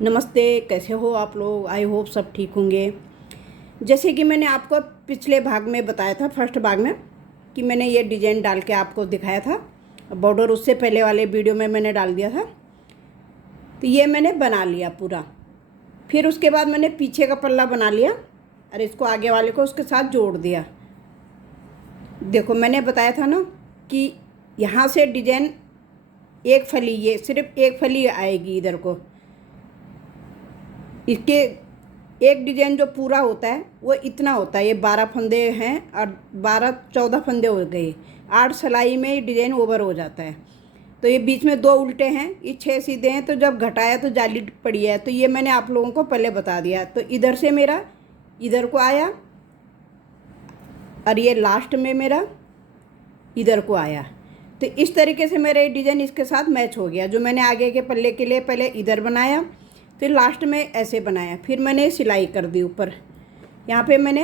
नमस्ते, कैसे हो आप लोग। आई होप सब ठीक होंगे। जैसे कि मैंने आपको पिछले भाग में बताया था, फर्स्ट भाग में, कि मैंने ये डिज़ाइन डाल के आपको दिखाया था। बॉर्डर उससे पहले वाले वीडियो में मैंने डाल दिया था। तो ये मैंने बना लिया पूरा। फिर उसके बाद मैंने पीछे का पल्ला बना लिया और इसको आगे वाले को उसके साथ जोड़ दिया। देखो, मैंने बताया था ना कि यहाँ से डिज़ाइन एक फली, ये सिर्फ एक फली आएगी इधर को। इसके एक डिज़ाइन जो पूरा होता है वो इतना होता है। ये 12 फंदे हैं और 12-14 फंदे हो गए। 8 सिलाई में डिज़ाइन ओवर हो जाता है। तो ये बीच में 2 उल्टे हैं, ये 6 सीधे हैं। तो जब घटाया तो जाली पड़ी है। तो ये मैंने आप लोगों को पहले बता दिया। तो इधर से मेरा इधर को आया और ये लास्ट में मेरा इधर को आया। तो इस तरीके से मेरा ये डिज़ाइन इसके साथ मैच हो गया। जो मैंने आगे के पल्ले के लिए पहले इधर बनाया, फिर लास्ट में ऐसे बनाया, फिर मैंने सिलाई कर दी ऊपर। यहाँ पे मैंने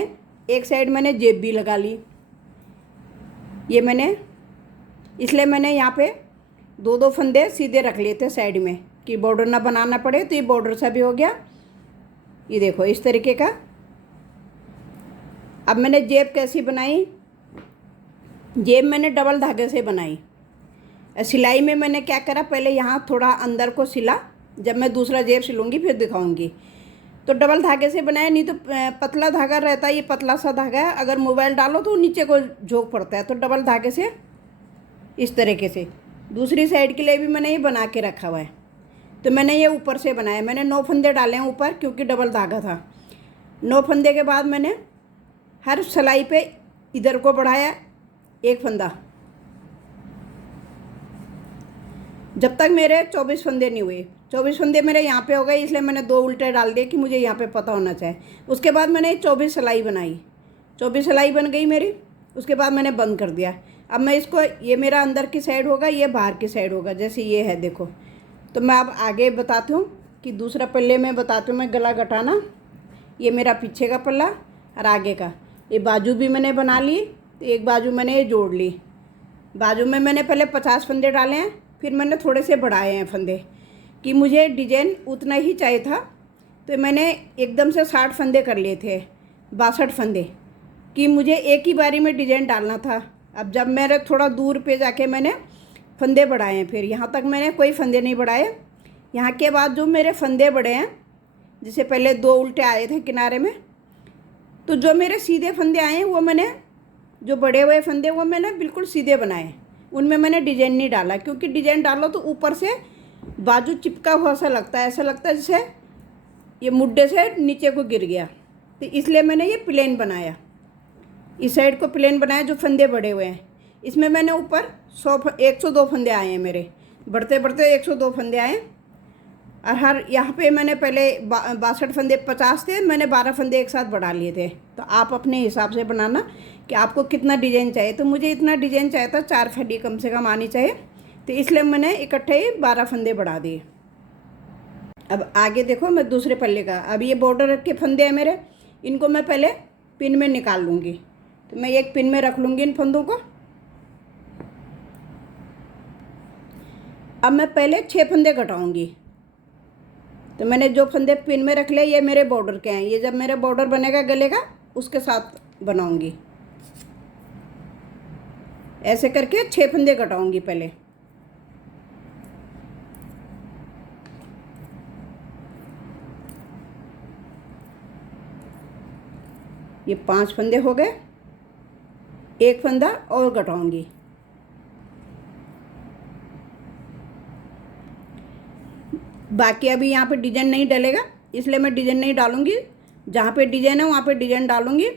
एक साइड मैंने जेब भी लगा ली। ये मैंने इसलिए मैंने यहाँ पे 2-2 फंदे सीधे रख लिए थे साइड में कि बॉर्डर ना बनाना पड़े। तो ये बॉर्डर सा भी हो गया। ये देखो इस तरीके का। अब मैंने जेब कैसी बनाई, जेब मैंने डबल धागे से बनाई। सिलाई में मैंने क्या करा, पहले यहाँ थोड़ा अंदर को सिला। जब मैं दूसरा जेब सिलूँगी फिर दिखाऊंगी। तो डबल धागे से बनाया, नहीं तो पतला धागा रहता है। ये पतला सा धागा है, अगर मोबाइल डालो तो नीचे को झोंक पड़ता है। तो डबल धागे से इस तरीके से दूसरी साइड के लिए भी मैंने ये बना के रखा हुआ है। तो मैंने ये ऊपर से बनाया। मैंने 9 फंदे डाले हैं ऊपर, क्योंकि डबल धागा था। 9 फंदे के बाद मैंने हर सिलाई पे इधर को बढ़ाया 1 फंदा, जब तक मेरे 24 फंदे नहीं हुए। 24 फंदे मेरे यहाँ पे हो गए, इसलिए मैंने 2 उल्टे डाल दिए कि मुझे यहाँ पे पता होना चाहिए। उसके बाद मैंने 24 सिलाई बनाई। 24 सिलाई बन गई मेरी। उसके बाद मैंने बंद कर दिया। अब मैं इसको, ये मेरा अंदर की साइड होगा, ये बाहर की साइड होगा, जैसे ये है देखो। तो मैं अब आगे बताती हूँ कि दूसरा पल्ले में बताती हूँ मैं गला घटाना। ये मेरा पीछे का पल्ला और आगे का। ये बाजू भी मैंने बना ली। तो एक बाजू मैंने ये जोड़ ली। बाजू में मैंने पहले 50 फंदे डाले हैं, फिर मैंने थोड़े से बढ़ाए हैं फंदे कि मुझे डिज़ाइन उतना ही चाहिए था। तो मैंने एकदम से 60 फंदे कर लिए थे, 62 फंदे, कि मुझे एक ही बारी में डिज़ाइन डालना था। अब जब मेरे थोड़ा दूर पे जाके मैंने फंदे बढ़ाए हैं, फिर यहाँ तक मैंने कोई फंदे नहीं बढ़ाए। यहाँ के बाद जो मेरे फंदे बढ़े हैं, जैसे पहले 2 उल्टे आए थे किनारे में, तो जो मेरे सीधे फंदे आए हैं वो मैंने, जो बड़े हुए फंदे वो मैंने बिल्कुल सीधे बनाए। उनमें मैंने डिज़ाइन नहीं डाला, क्योंकि डिज़ाइन डालो तो ऊपर से बाजू चिपका हुआ सा लगता है। ऐसा लगता है जैसे ये मुड्ढे से नीचे को गिर गया। तो इसलिए मैंने ये प्लेन बनाया, इस साइड को प्लेन बनाया। जो फंदे बड़े हुए हैं इसमें मैंने ऊपर 102 फंदे आए हैं मेरे। बढ़ते बढ़ते 102 फंदे आए। और हर यहाँ पे मैंने पहले 62 फंदे 50 थे, मैंने 12 फंदे एक साथ बढ़ा लिए थे। तो आप अपने हिसाब से बनाना कि आपको कितना डिज़ाइन चाहिए। तो मुझे इतना डिज़ाइन चाहिए था, 4 फंदी कम से कम आनी चाहिए। तो इसलिए मैंने इकट्ठे ही 12 फंदे बढ़ा दिए। अब आगे देखो, मैं दूसरे पल्ले का, अब ये बॉर्डर के फंदे हैं मेरे, इनको मैं पहले पिन में निकाल लूँगी। तो मैं एक पिन में रख लूँगी इन फंदों को। अब मैं पहले 6 फंदे घटाऊँगी। तो मैंने जो फंदे पिन में रख लिए ये मेरे बॉर्डर के हैं। ये जब मेरा बॉर्डर बनेगा गले का, उसके साथ बनाऊँगी। ऐसे करके 6 फंदे घटाऊँगी पहले। ये 5 फंदे हो गए, 1 फंदा और घटाऊँगी। बाकी अभी यहाँ पे डिज़ाइन नहीं डलेगा, इसलिए मैं डिज़ाइन नहीं डालूँगी। जहाँ पे डिज़ाइन है वहाँ पे डिज़ाइन डालूँगी।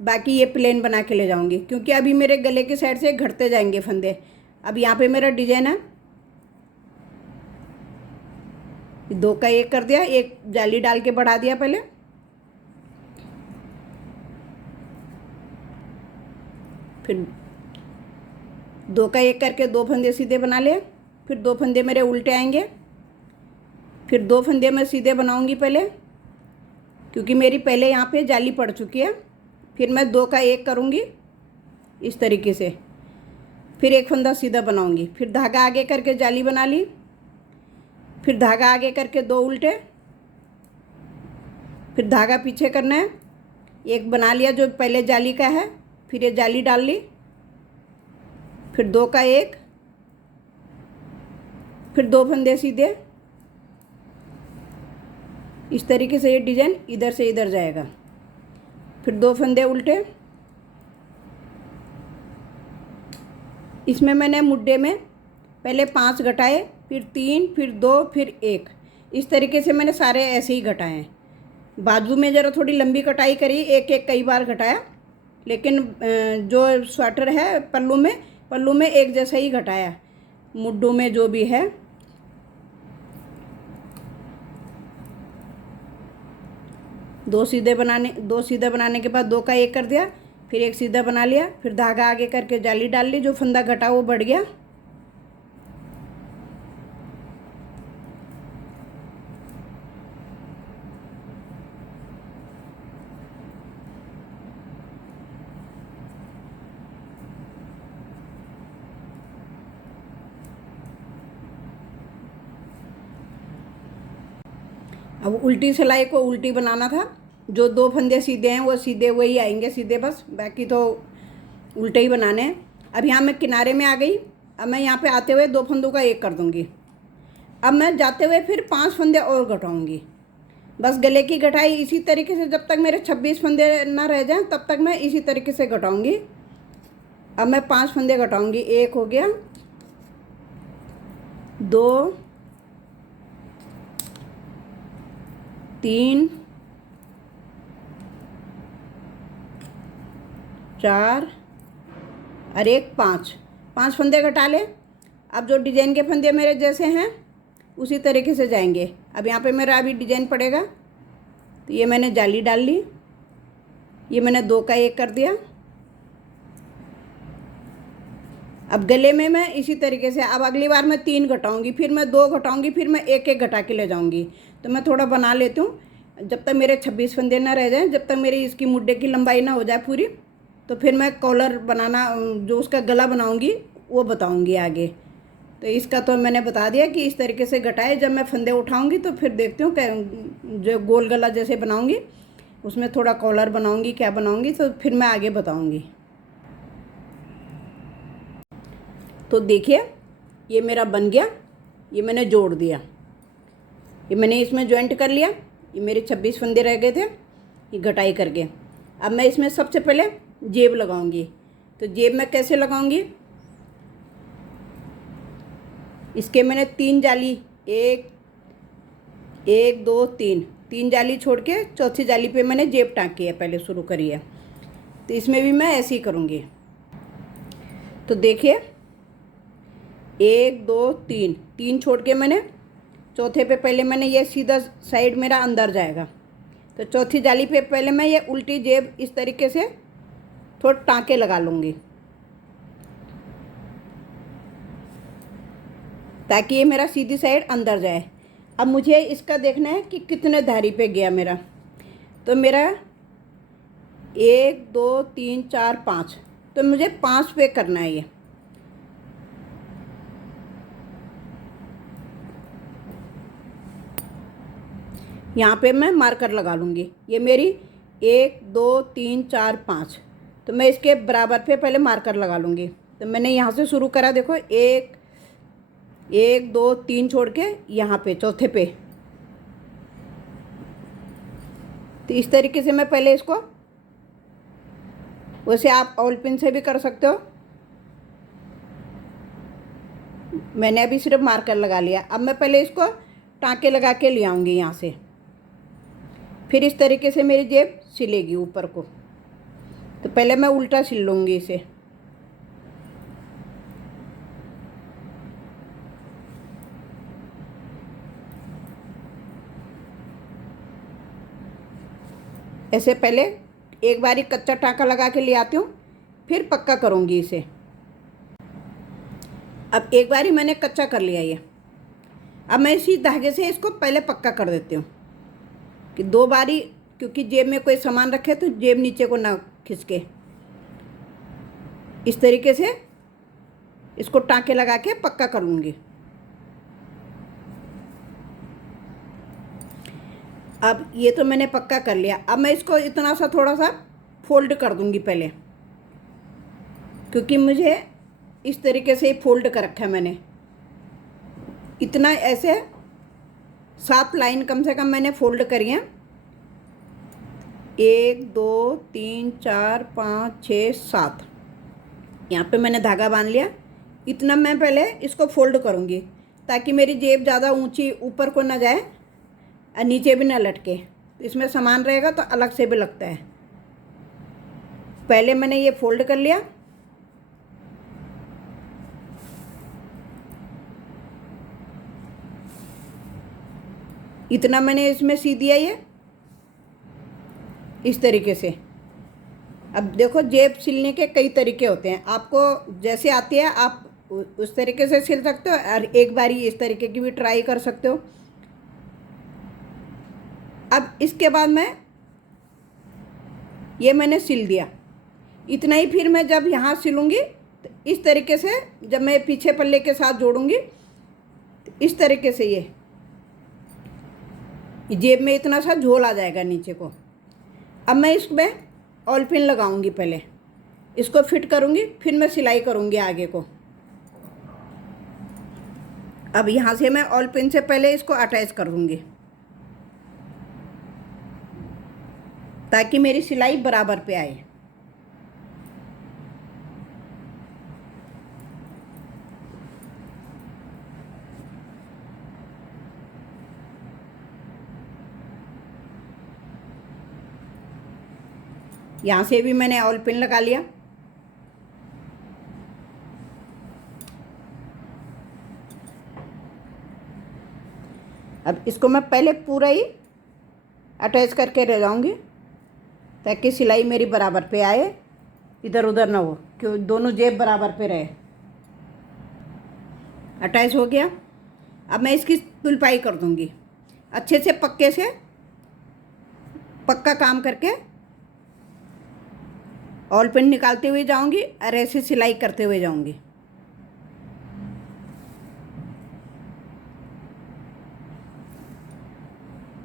बाकी ये प्लेन बना के ले जाऊँगी, क्योंकि अभी मेरे गले की साइड से घटते जाएंगे फंदे। अब यहाँ पे मेरा डिज़ाइन है, 2 का 1 कर दिया, एक जाली डाल के बढ़ा दिया पहले। फिर 2 का 1 करके 2 फंदे सीधे बना लिए। फिर 2 फंदे मेरे उल्टे आएंगे। फिर 2 फंदे मैं सीधे बनाऊंगी पहले, क्योंकि मेरी पहले यहाँ पे जाली पड़ चुकी है। फिर मैं 2 का 1 करूँगी इस तरीके से। फिर 1 फंदा सीधा बनाऊंगी। फिर धागा आगे करके जाली बना ली। फिर धागा आगे करके 2 उल्टे, फिर धागा पीछे करना है। एक बना लिया जो पहले जाली का है, फिर ये जाली डाल ली, फिर 2 का 1, फिर 2 फंदे सीधे। इस तरीके से ये डिज़ाइन इधर से इधर जाएगा। फिर 2 फंदे उल्टे। इसमें मैंने मुड्डे में पहले 5 घटाए, फिर 3, फिर 2, फिर 1। इस तरीके से मैंने सारे ऐसे ही घटाए हैं। बाजू में ज़रा थोड़ी लंबी कटाई करी, एक एक कई बार घटाया, लेकिन जो स्वेटर है पल्लू में एक जैसा ही घटाया। मुड्डों में जो भी है, दो सीधे बनाने के बाद 2 का 1 कर दिया, फिर 1 सीधा बना लिया, फिर धागा आगे करके जाली डाल ली। जो फंदा घटा वो बढ़ गया। अब उल्टी सिलाई को उल्टी बनाना था। जो 2 फंदे सीधे हैं वो सीधे वही आएंगे सीधे, बस बाकी तो उल्टे ही बनाने हैं। अब यहाँ मैं किनारे में आ गई। अब मैं यहाँ पे आते हुए 2 फंदों का 1 कर दूँगी। अब मैं जाते हुए फिर 5 फंदे और घटाऊँगी। बस गले की घटाई इसी तरीके से जब तक मेरे 26 फंदे ना रह जाएं तब तक मैं इसी तरीके से घटाऊँगी। अब मैं 5 फंदे घटाऊँगी। 1 हो गया, 2, 3, 4 और 1, 5 फंदे घटा ले। अब जो डिजाइन के फंदे मेरे जैसे हैं उसी तरीके से जाएंगे। अब यहाँ पे मेरा अभी डिजाइन पड़ेगा, तो ये मैंने जाली डाल ली, ये मैंने 2 का 1 कर दिया। अब गले में मैं इसी तरीके से, अब अगली बार मैं 3 घटाऊँगी, फिर मैं 2 घटाऊँगी, फिर मैं 1 घटा के ले जाऊँगी। तो मैं थोड़ा बना लेती हूँ जब तक मेरे 26 फंदे ना रह जाएं, जब तक मेरी इसकी मुड्डे की लंबाई ना हो जाए पूरी। तो फिर मैं कॉलर बनाना, जो उसका गला बनाऊँगी वो बताऊँगी आगे। तो इसका तो मैंने बता दिया कि इस तरीके से घटाए। जब मैं फंदे उठाऊँगी तो फिर देखती हूँ कि जो गोल गला जैसे बनाऊँगी उसमें थोड़ा कॉलर बनाऊँगी, क्या बनाऊँगी, तो फिर मैं आगे बताऊँगी। तो देखिए ये मेरा बन गया। ये मैंने जोड़ दिया, ये मैंने इसमें जॉइंट कर लिया। ये मेरे 26 फंदे रह गए थे ये घटाई करके। अब मैं इसमें सबसे पहले जेब लगाऊंगी। तो जेब मैं कैसे लगाऊंगी, इसके मैंने 3 जाली, 1 2 3 जाली छोड़ के चौथी जाली पे मैंने जेब टाँकी है, पहले शुरू करी है। तो इसमें भी मैं ऐसे ही करूँगी। तो देखिए 1 2 3 छोड़ के मैंने चौथे पे पहले मैंने ये सीधा साइड मेरा अंदर जाएगा। तो चौथी जाली पे पहले मैं ये उल्टी जेब इस तरीके से थोड़े टाँके लगा लूँगी ताकि ये मेरा सीधी साइड अंदर जाए। अब मुझे इसका देखना है कि कितने धारी पे गया मेरा। तो मेरा 1 2 3 4 5, तो मुझे 5 पे करना है ये। यहाँ पे मैं मार्कर लगा लूँगी। ये मेरी 1 2 3 4 5, तो मैं इसके बराबर पे पहले मार्कर लगा लूँगी। तो मैंने यहाँ से शुरू करा, देखो 1 2 3 छोड़ के यहाँ पे चौथे पे। तो इस तरीके से मैं पहले इसको, वैसे आप ऑल पिन से भी कर सकते हो, मैंने अभी सिर्फ मार्कर लगा लिया। अब मैं पहले इसको टाँके लगा के ले आऊँगी यहाँ से, फिर इस तरीके से मेरी जेब सिलेगी ऊपर को। तो पहले मैं उल्टा सिल लूँगी इसे। ऐसे पहले एक बारी कच्चा टाँका लगा के ले आती हूँ, फिर पक्का करूँगी इसे। अब एक बारी मैंने कच्चा कर लिया ये। अब मैं इसी धागे से इसको पहले पक्का कर देती हूँ कि 2 बारी, क्योंकि जेब में कोई सामान रखे तो जेब नीचे को ना खिसके। इस तरीके से इसको टाँके लगा के पक्का करूँगी। अब ये तो मैंने पक्का कर लिया। अब मैं इसको इतना सा थोड़ा सा फोल्ड कर दूंगी पहले, क्योंकि मुझे इस तरीके से ही फोल्ड कर रखा है मैंने। इतना ऐसे 7 लाइन कम से कम मैंने फोल्ड करी है। 1 2 3 4 5 6 7, यहाँ पे मैंने धागा बांध लिया। इतना मैं पहले इसको फोल्ड करूँगी ताकि मेरी जेब ज़्यादा ऊंची ऊपर को ना जाए और नीचे भी ना लटके। इसमें सामान रहेगा तो अलग से भी लगता है। पहले मैंने ये फोल्ड कर लिया। इतना मैंने इसमें सी दिया ये इस तरीके से। अब देखो, जेब सिलने के कई तरीके होते हैं, आपको जैसे आती है आप उस तरीके से सिल सकते हो, और एक बारी इस तरीके की भी ट्राई कर सकते हो। अब इसके बाद ये मैंने सिल दिया इतना ही। फिर मैं जब यहाँ सिलूँगी तो इस तरीके से, जब मैं पीछे पल्ले के साथ जोड़ूंगी तो इस तरीके से ये जेब में इतना सा झोल आ जाएगा नीचे को। अब मैं इसमें ऑल पिन लगाऊंगी, पहले इसको फिट करूंगी, फिर मैं सिलाई करूंगी आगे को। अब यहाँ से मैं ऑल पिन से पहले इसको अटैच कर दूंगी ताकि मेरी सिलाई बराबर पे आए। यहाँ से भी मैंने ऑल पिन लगा लिया। अब इसको मैं पहले पूरा ही अटैच करके रह जाऊँगी ताकि सिलाई मेरी बराबर पे आए, इधर उधर ना हो, क्यों दोनों जेब बराबर पे रहे। अटैच हो गया। अब मैं इसकी तुलपाई कर दूँगी अच्छे से, पक्के से पक्का काम करके ऑल पिन निकालते हुए जाऊंगी और ऐसे सिलाई करते हुए जाऊंगी।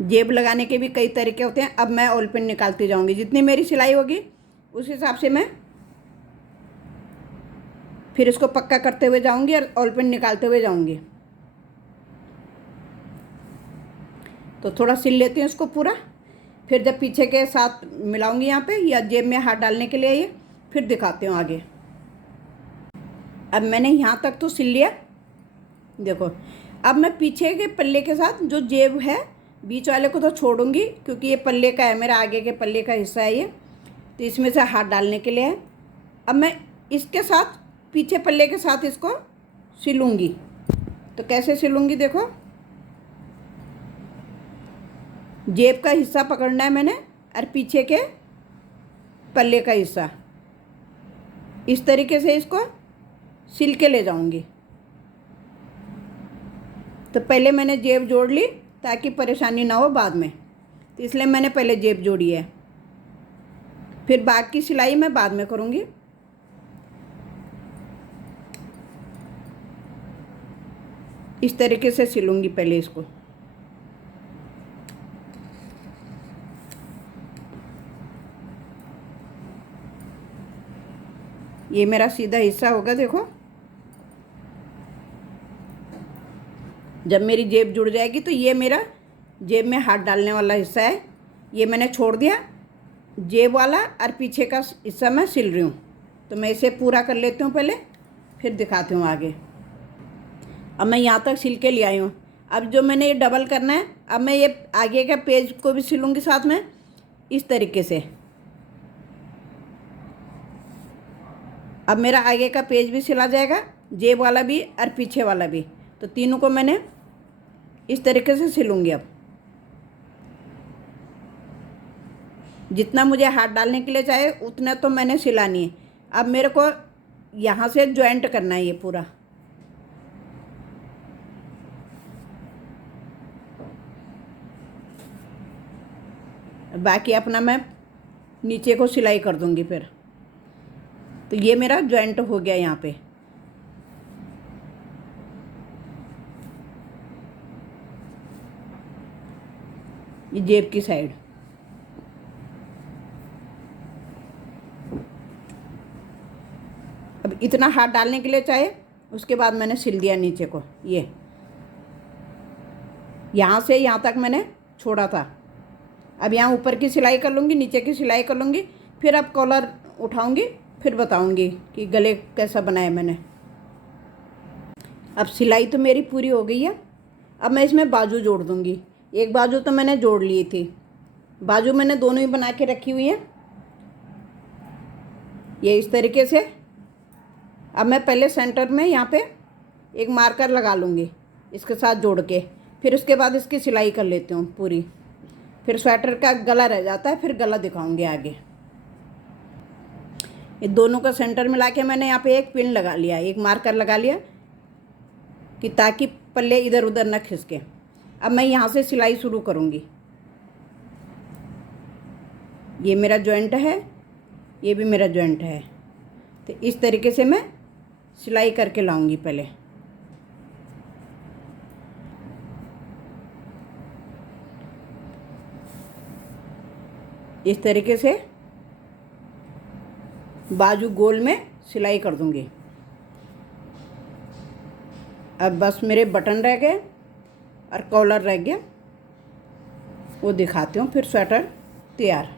जेब लगाने के भी कई तरीके होते हैं। अब मैं ऑल पिन निकालती जाऊंगी, जितनी मेरी सिलाई होगी उस हिसाब से मैं फिर इसको पक्का करते हुए जाऊंगी और ऑल पिन निकालते हुए जाऊंगी। तो थोड़ा सिल लेती हूँ इसको पूरा, फिर जब पीछे के साथ मिलाऊंगी यहाँ पे या जेब में हाथ डालने के लिए ये, फिर दिखाती हूँ आगे। अब मैंने यहाँ तक तो सिल लिया, देखो। अब मैं पीछे के पल्ले के साथ जो जेब है, बीच वाले को तो छोड़ूंगी क्योंकि ये पल्ले का है, मेरा आगे के पल्ले का हिस्सा है ये, तो इसमें से हाथ डालने के लिए है। अब मैं इसके साथ पीछे पल्ले के साथ इसको सिलूँगी। तो कैसे सिलूँगी, देखो, जेब का हिस्सा पकड़ना है मैंने और पीछे के पल्ले का हिस्सा, इस तरीके से इसको सिल के ले जाऊंगी। तो पहले मैंने जेब जोड़ ली ताकि परेशानी ना हो बाद में, तो इसलिए मैंने पहले जेब जोड़ी है। फिर बाकी सिलाई मैं बाद में करूँगी। इस तरीके से सिलूँगी पहले इसको। ये मेरा सीधा हिस्सा होगा, देखो। जब मेरी जेब जुड़ जाएगी तो ये मेरा जेब में हाथ डालने वाला हिस्सा है, ये मैंने छोड़ दिया। जेब वाला और पीछे का हिस्सा मैं सिल रही हूँ। तो मैं इसे पूरा कर लेती हूँ पहले, फिर दिखाती हूँ आगे। अब मैं यहाँ तक सिल के ले आई हूँ। अब जो मैंने ये डबल करना है, अब मैं ये आगे का पेज को भी सिलूँगी साथ में इस तरीके से। अब मेरा आगे का पेज भी सिला जाएगा, जेब वाला भी और पीछे वाला भी। तो तीनों को मैंने इस तरीके से सिलूँगी। अब जितना मुझे हाथ डालने के लिए चाहे उतना तो मैंने सिलानी है। अब मेरे को यहाँ से जॉइंट करना है ये पूरा। बाकी अपना मैं नीचे को सिलाई कर दूँगी फिर। तो ये मेरा जॉइंट हो गया यहाँ पे। ये जेब की साइड। अब इतना हाथ डालने के लिए चाहिए, उसके बाद मैंने सिल दिया नीचे को। ये यहाँ से यहाँ तक मैंने छोड़ा था। अब यहाँ ऊपर की सिलाई कर लूँगी, नीचे की सिलाई कर लूँगी, फिर अब कॉलर उठाऊँगी, फिर बताऊँगी कि गले कैसा बनाया मैंने। अब सिलाई तो मेरी पूरी हो गई है। अब मैं इसमें बाजू जोड़ दूँगी। एक बाजू तो मैंने जोड़ ली थी, बाजू मैंने दोनों ही बना के रखी हुई है, ये इस तरीके से। अब मैं पहले सेंटर में यहाँ पे एक मार्कर लगा लूँगी इसके साथ जोड़ के, फिर उसके बाद इसकी सिलाई कर लेती हूँ पूरी। फिर स्वेटर का गला रह जाता है, फिर गला दिखाऊंगी आगे। ये दोनों का सेंटर मिला के मैंने यहाँ पे एक पिन लगा लिया, एक मार्कर लगा लिया कि ताकि पल्ले इधर उधर न खिसके। अब मैं यहाँ से सिलाई शुरू करूँगी। ये मेरा जॉइंट है, ये भी मेरा जॉइंट है, तो इस तरीके से मैं सिलाई करके लाऊंगी। पहले इस तरीके से बाजू गोल में सिलाई कर दूंगी। अब बस मेरे बटन रह गए और कॉलर रह गया, वो दिखाती हूँ, फिर स्वेटर तैयार।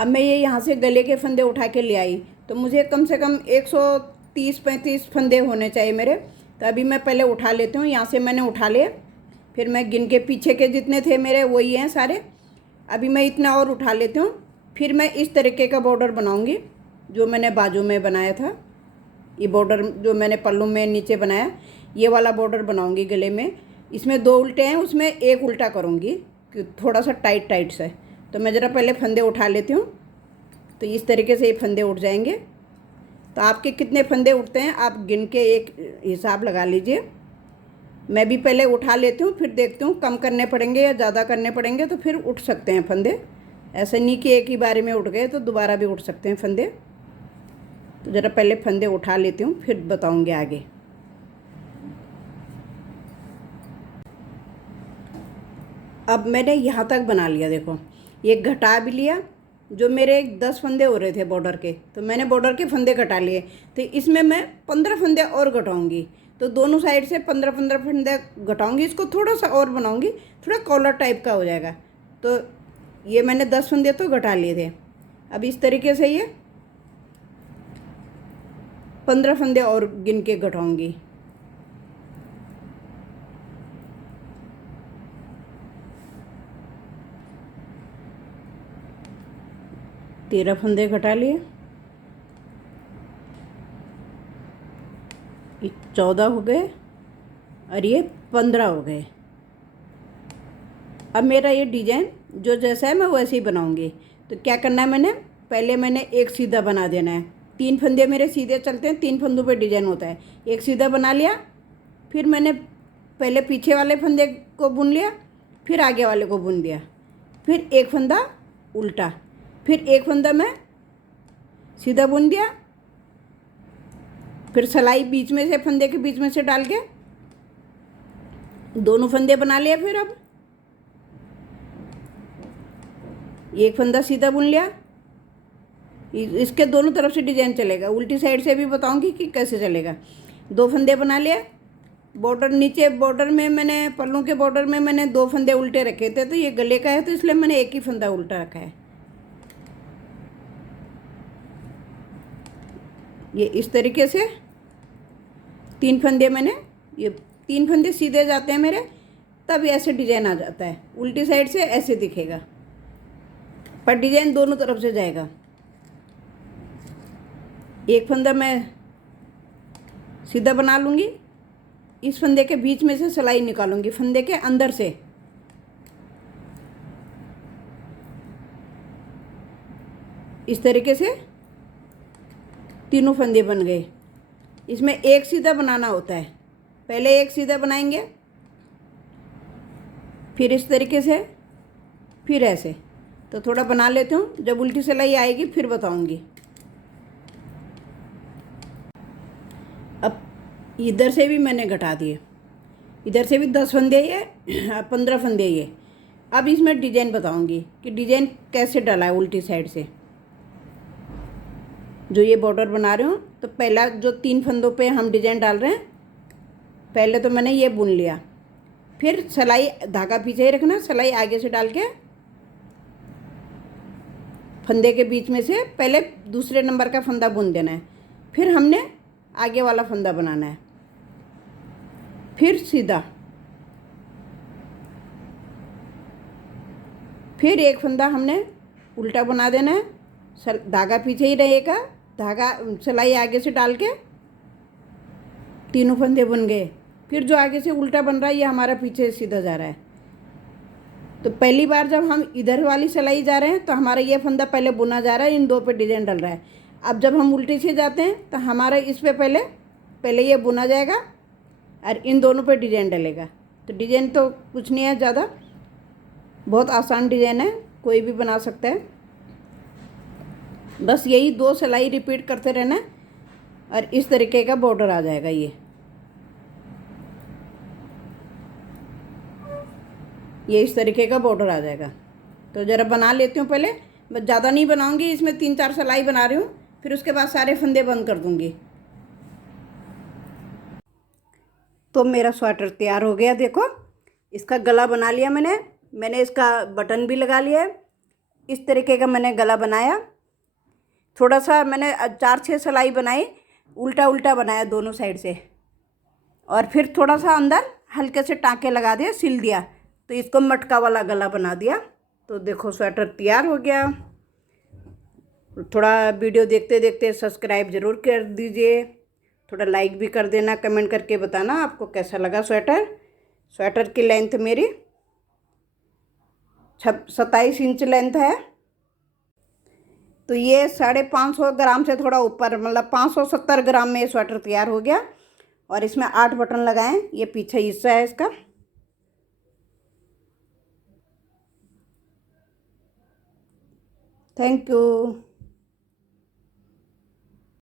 अब मैं ये यहाँ से गले के फंदे उठा के ले आई, तो मुझे कम से कम 130-135 फंदे होने चाहिए मेरे। तो अभी मैं पहले उठा लेती हूँ। यहाँ से मैंने उठा लिए, फिर मैं गिन के पीछे के जितने थे मेरे वही हैं सारे। अभी मैं इतना और उठा लेती हूँ, फिर मैं इस तरीके का बॉर्डर बनाऊँगी जो मैंने बाजू में बनाया था। ये बॉर्डर जो मैंने पल्लू में नीचे बनाया, ये वाला बॉर्डर बनाऊँगी गले में। इसमें 2 उल्टे हैं, उसमें एक उल्टा करूँगी कि थोड़ा सा टाइट टाइट से। तो मैं ज़रा पहले फंदे उठा लेती हूँ, तो इस तरीके से ये फंदे उठ जाएंगे। तो आपके कितने फंदे उठते हैं आप गिन के एक हिसाब लगा लीजिए। मैं भी पहले उठा लेती हूँ, फिर देखती हूँ कम करने पड़ेंगे या ज़्यादा करने पड़ेंगे, तो फिर उठ सकते हैं फंदे। ऐसे नहीं कि एक ही बारे में उठ गए, तो दोबारा भी उठ सकते हैं फंदे। तो ज़रा पहले फंदे उठा लेती हूँ, फिर बताऊँगी आगे। अब मैंने यहाँ तक बना लिया, देखो ये घटा भी लिया। जो मेरे 10 फंदे हो रहे थे बॉर्डर के, तो मैंने बॉर्डर के फंदे घटा लिए। तो इसमें मैं 15 फंदे और घटाऊँगी, तो दोनों साइड से 15-15 फंदे घटाऊँगी। इसको थोड़ा सा और बनाऊँगी, थोड़ा कॉलर टाइप का हो जाएगा। तो ये मैंने 10 फंदे तो घटा लिए थे। अब इस तरीके से ये 15 फंदे और गिन के घटाऊँगी। तेरह फंदे घटा लिए, ये 14 हो गए और ये 15 हो गए। अब मेरा ये डिजाइन जो जैसा है मैं वैसे ही बनाऊंगी। तो क्या करना है, पहले मैंने एक सीधा बना देना है। 3 फंदे मेरे सीधे चलते हैं, 3 फंदों पे डिजाइन होता है। एक सीधा बना लिया, फिर मैंने पहले पीछे वाले फंदे को बुन लिया, फिर आगे वाले को बुन दिया, फिर एक फंदा उल्टा, फिर एक फंदा मैं सीधा बुन दिया, फिर सिलाई बीच में से फंदे के बीच में से डाल के दोनों फंदे बना लिया। फिर अब एक फंदा सीधा बुन लिया, इसके दोनों तरफ से डिजाइन चलेगा। उल्टी साइड से भी बताऊंगी कि कैसे चलेगा। 2 फंदे बना लिया। बॉर्डर नीचे बॉर्डर में मैंने पल्लू के बॉर्डर में मैंने 2 फंदे उल्टे रखे थे, तो ये गले का है तो इसलिए मैंने एक ही फंदा उल्टा रखा है। ये इस तरीके से 3 फंदे मैंने, ये 3 फंदे सीधे जाते हैं मेरे, तब ऐसे डिजाइन आ जाता है। उल्टी साइड से ऐसे दिखेगा, पर डिजाइन दोनों तरफ से जाएगा। एक फंदा मैं सीधा बना लूँगी, इस फंदे के बीच में से सिलाई निकालूंगी, फंदे के अंदर से। इस तरीके से तीनों फंदे बन गए। इसमें एक सीधा बनाना होता है, पहले एक सीधा बनाएंगे, फिर इस तरीके से, फिर ऐसे। तो थोड़ा बना लेती हूँ, जब उल्टी सिलाई आएगी फिर बताऊँगी। इधर से भी मैंने घटा दिए, इधर से भी 10 फंदे ये 15 फंदे ये। अब इसमें डिजाइन बताऊंगी कि डिजाइन कैसे डाला है उल्टी साइड से। जो ये बॉर्डर बना रही हूँ तो पहला जो 3 फंदों पे हम डिजाइन डाल रहे हैं, पहले तो मैंने ये बुन लिया, फिर सिलाई धागा पीछे ही रखना, सिलाई आगे से डाल के फंदे के बीच में से पहले दूसरे नंबर का फंदा बुन देना है, फिर हमने आगे वाला फंदा बनाना है, फिर सीधा, फिर एक फंदा हमने उल्टा बना देना है, धागा पीछे ही रहेगा, धागा सिलाई आगे से डाल के तीनों फंदे बन गए। फिर जो आगे से उल्टा बन रहा है ये हमारा पीछे सीधा जा रहा है। तो पहली बार जब हम इधर वाली सिलाई जा रहे हैं तो हमारा ये फंदा पहले बुना जा रहा है, इन दो पे डिजाइन डल रहा है। अब जब हम उल्टे से जाते हैं तो हमारा इस पे पहले ये बुना जाएगा और इन दोनों पे डिजाइन डलेगा। तो डिजाइन तो कुछ नहीं है ज़्यादा, बहुत आसान डिजाइन है, कोई भी बना सकता है। बस यही 2 सिलाई रिपीट करते रहना और इस तरीके का बॉर्डर आ जाएगा। ये इस तरीके का बॉर्डर आ जाएगा। तो ज़रा बना लेती हूँ पहले, बस ज़्यादा नहीं बनाऊँगी, इसमें 3-4 सिलाई बना रही हूँ, फिर उसके बाद सारे फंदे बंद कर दूँगी। तो मेरा स्वेटर तैयार हो गया, देखो इसका गला बना लिया मैंने इसका बटन भी लगा लिया है। इस तरीके का मैंने गला बनाया, थोड़ा सा मैंने 4-6 सिलाई बनाई, उल्टा उल्टा बनाया दोनों साइड से, और फिर थोड़ा सा अंदर हल्के से टाँके लगा दिए, सिल दिया, तो इसको मटका वाला गला बना दिया। तो देखो स्वेटर तैयार हो गया। थोड़ा वीडियो देखते देखते सब्सक्राइब ज़रूर कर दीजिए, थोड़ा लाइक भी कर देना, कमेंट करके बताना आपको कैसा लगा स्वेटर। स्वेटर की लेंथ मेरी 27 इंच लेंथ है। तो ये 550 ग्राम से थोड़ा ऊपर, मतलब 570 ग्राम में ये स्वेटर तैयार हो गया। और इसमें 8 बटन लगाएं, ये पीछे हिस्सा है इसका। Thank you.